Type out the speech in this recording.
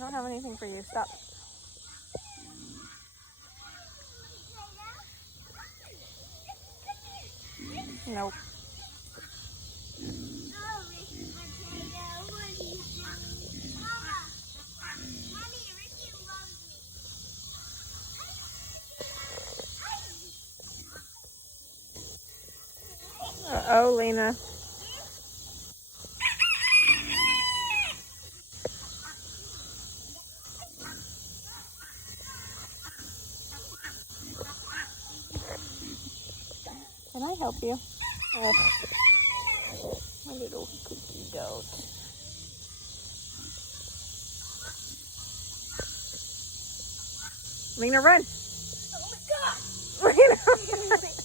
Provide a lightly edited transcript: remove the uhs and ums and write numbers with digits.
don't have anything for you. Stop. Nope. Uh-oh, Lena. Can I help you? Oh, my little cookie goat. Lena, run. Oh my god. Lena.